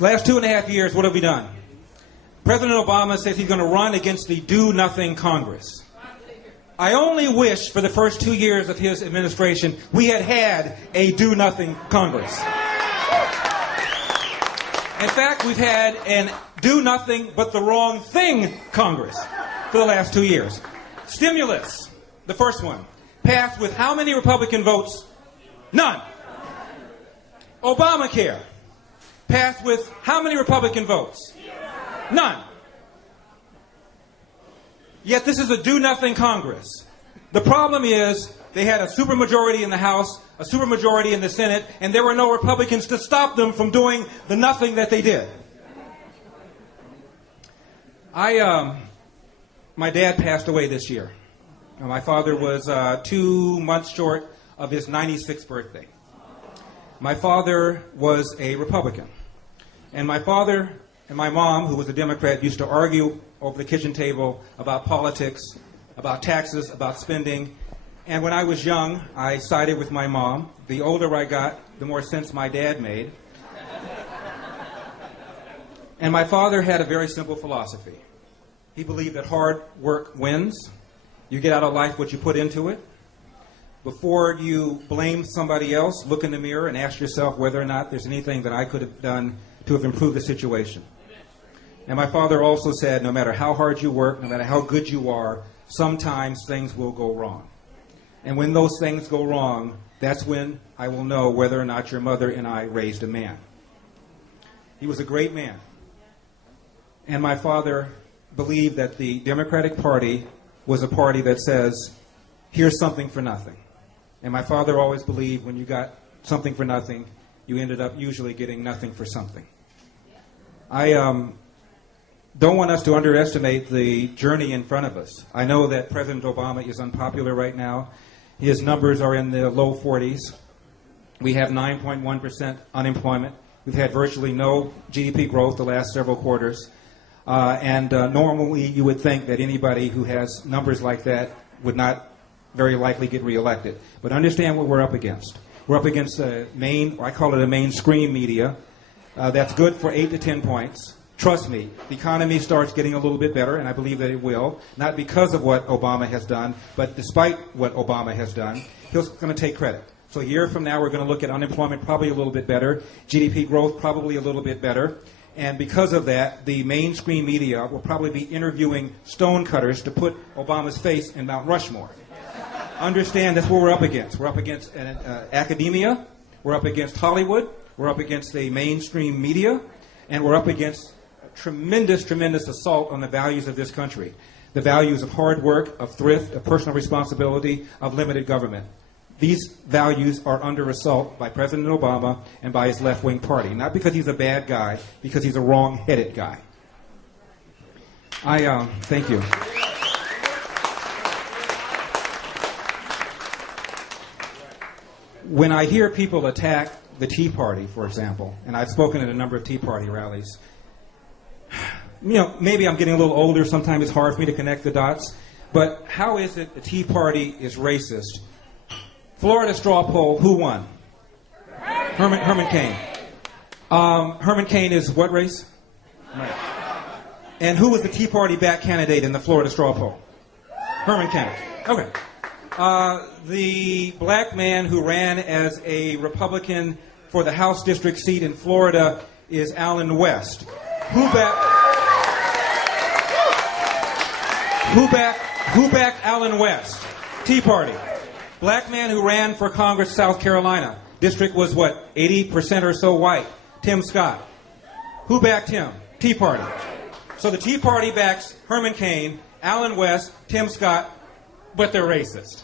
Last 2.5 years, what have we done? President Obama says he's going to run against the do-nothing Congress. I only wish for the first 2 years of his administration we had a do-nothing Congress. In fact, we've had an do-nothing but the wrong thing Congress for the last 2 years. Stimulus, the first one, passed with how many Republican votes? None. Obamacare, passed with how many Republican votes? None. Yet this is a do-nothing Congress. The problem is they had a supermajority in the House, a supermajority in the Senate, and there were no Republicans to stop them from doing the nothing that they did. My dad passed away this year. My father was 2 months short of his 96th birthday. My father was a Republican. And my father and my mom, who was a Democrat, used to argue over the kitchen table about politics, about taxes, about spending. And when I was young, I sided with my mom. The older I got, the more sense my dad made. And my father had a very simple philosophy. He believed that hard work wins. You get out of life what you put into it. Before you blame somebody else, look in the mirror and ask yourself whether or not there's anything that I could have done to have improved the situation. And my father also said, no matter how hard you work, no matter how good you are, sometimes things will go wrong. And when those things go wrong, that's when I will know whether or not your mother and I raised a man. He was a great man. And my father believed that the Democratic Party was a party that says, here's something for nothing. And my father always believed when you got something for nothing, you ended up usually getting nothing for something. I don't want us to underestimate the journey in front of us. I know that President Obama is unpopular right now. His numbers are in the low 40s. We have 9.1% unemployment. We've had virtually no GDP growth the last several quarters. And normally you would think that anybody who has numbers like that would not very likely get reelected. But understand what we're up against. We're up against I call it a mainstream media, that's good for 8 to 10 points. Trust me, the economy starts getting a little bit better, and I believe that it will, not because of what Obama has done, but despite what Obama has done. He's going to take credit. So a year from now, we're going to look at unemployment probably a little bit better, GDP growth probably a little bit better, and because of that, the mainstream media will probably be interviewing stonecutters to put Obama's face in Mount Rushmore. Understand that's what we're up against. We're up against academia, we're up against Hollywood, we're up against the mainstream media, and we're up against tremendous, tremendous assault on the values of this country. The values of hard work, of thrift, of personal responsibility, of limited government. These values are under assault by President Obama and by his left-wing party. Not because he's a bad guy, because he's a wrong-headed guy. Thank you. When I hear people attack the Tea Party, for example, and I've spoken at a number of Tea Party rallies, maybe I'm getting a little older, sometimes it's hard for me to connect the dots, but how is it the Tea Party is racist? Florida straw poll, who won? Herman Cain. Herman Cain is what race? Right. And who was the Tea Party-backed candidate in the Florida straw poll? Herman Cain. Okay. The black man who ran as a Republican for the House district seat in Florida is Allen West. Who backed Allen West? Tea Party. Black man who ran for Congress, South Carolina. District was what, 80% or so white. Tim Scott. Who backed him? Tea Party. So the Tea Party backs Herman Cain, Allen West, Tim Scott, but they're racist.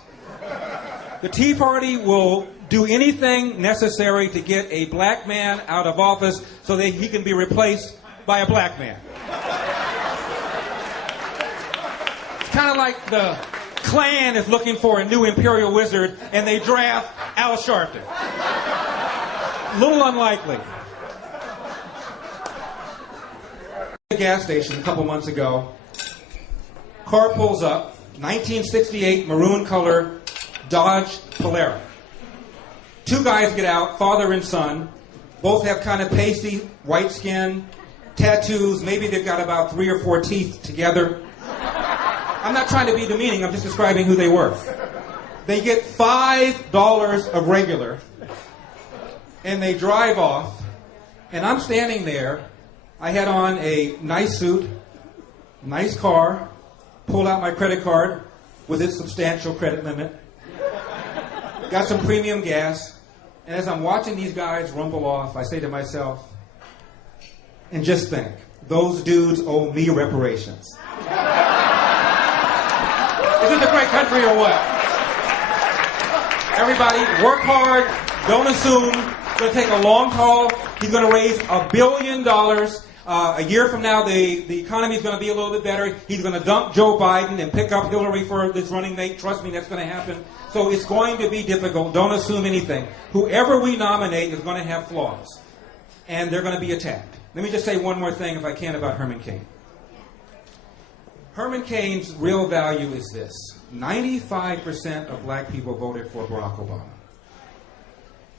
The Tea Party will do anything necessary to get a black man out of office so that he can be replaced by a black man. It's kind of like the Klan is looking for a new imperial wizard and they draft Al Sharpton. Little unlikely. At the gas station a couple months ago, car pulls up, 1968 maroon color Dodge Polara. Two guys get out, father and son. Both have kind of pasty, white skin, tattoos. Maybe they've got about 3 or 4 teeth together. I'm not trying to be demeaning. I'm just describing who they were. They get $5 of regular, and they drive off. And I'm standing there. I had on a nice suit, nice car, pulled out my credit card with its substantial credit limit, got some premium gas, and as I'm watching these guys rumble off, I say to myself, and just think, those dudes owe me reparations. Is this a great country or what? Everybody, work hard, don't assume. It's going to take a long haul. He's going to raise $1 billion. A year from now, the economy is going to be a little bit better. He's going to dump Joe Biden and pick up Hillary for this running mate. Trust me, that's going to happen. So it's going to be difficult. Don't assume anything. Whoever we nominate is going to have flaws, and they're going to be attacked. Let me just say one more thing, if I can, about Herman Cain. Herman Cain's real value is this. 95% of black people voted for Barack Obama.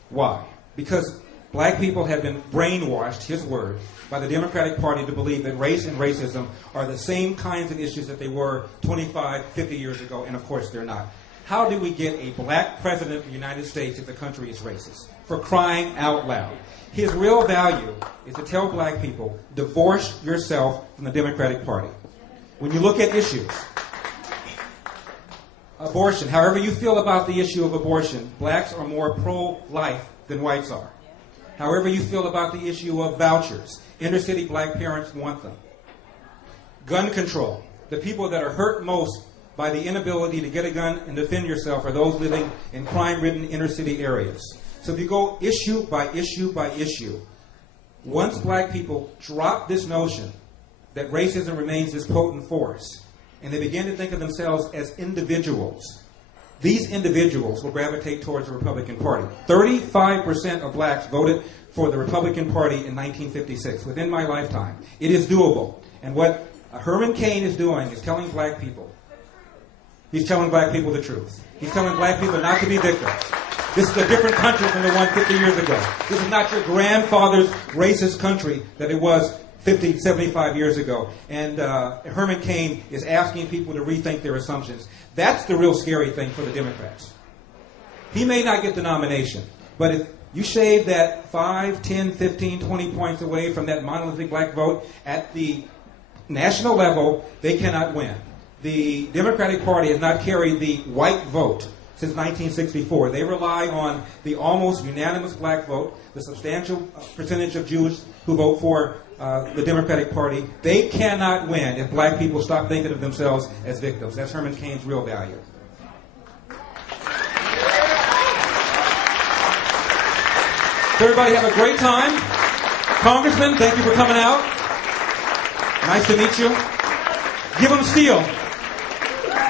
Why? Because black people have been brainwashed, his word, by the Democratic Party to believe that race and racism are the same kinds of issues that they were 25, 50 years ago, and of course they're not. How do we get a black president of the United States if the country is racist? For crying out loud. His real value is to tell black people, divorce yourself from the Democratic Party. When you look at issues, abortion, however you feel about the issue of abortion, blacks are more pro-life than whites are. However you feel about the issue of vouchers, inner city black parents want them. Gun control, the people that are hurt most by the inability to get a gun and defend yourself are those living in crime-ridden inner city areas. So if you go issue by issue by issue, once black people drop this notion that racism remains this potent force, and they begin to think of themselves as individuals, these individuals will gravitate towards the Republican Party. 35% of blacks voted for the Republican Party in 1956, within my lifetime. It is doable. And what Herman Cain is doing is telling black people, he's telling black people the truth. He's telling black people not to be victims. This is a different country than the one 50 years ago. This is not your grandfather's racist country that it was 50, 75 years ago. And Herman Cain is asking people to rethink their assumptions. That's the real scary thing for the Democrats. He may not get the nomination, but if you shave that 5, 10, 15, 20 points away from that monolithic black vote at the national level, they cannot win. The Democratic Party has not carried the white vote since 1964. They rely on the almost unanimous black vote, the substantial percentage of Jews who vote for the Democratic Party. They cannot win if black people stop thinking of themselves as victims. That's Herman Cain's real value. So everybody have a great time. Congressman, thank you for coming out. Nice to meet you. Give them steel.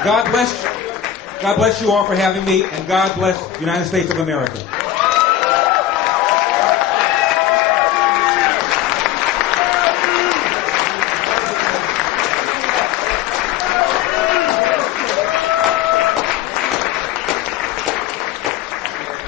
God bless you all for having me, and God bless the United States of America.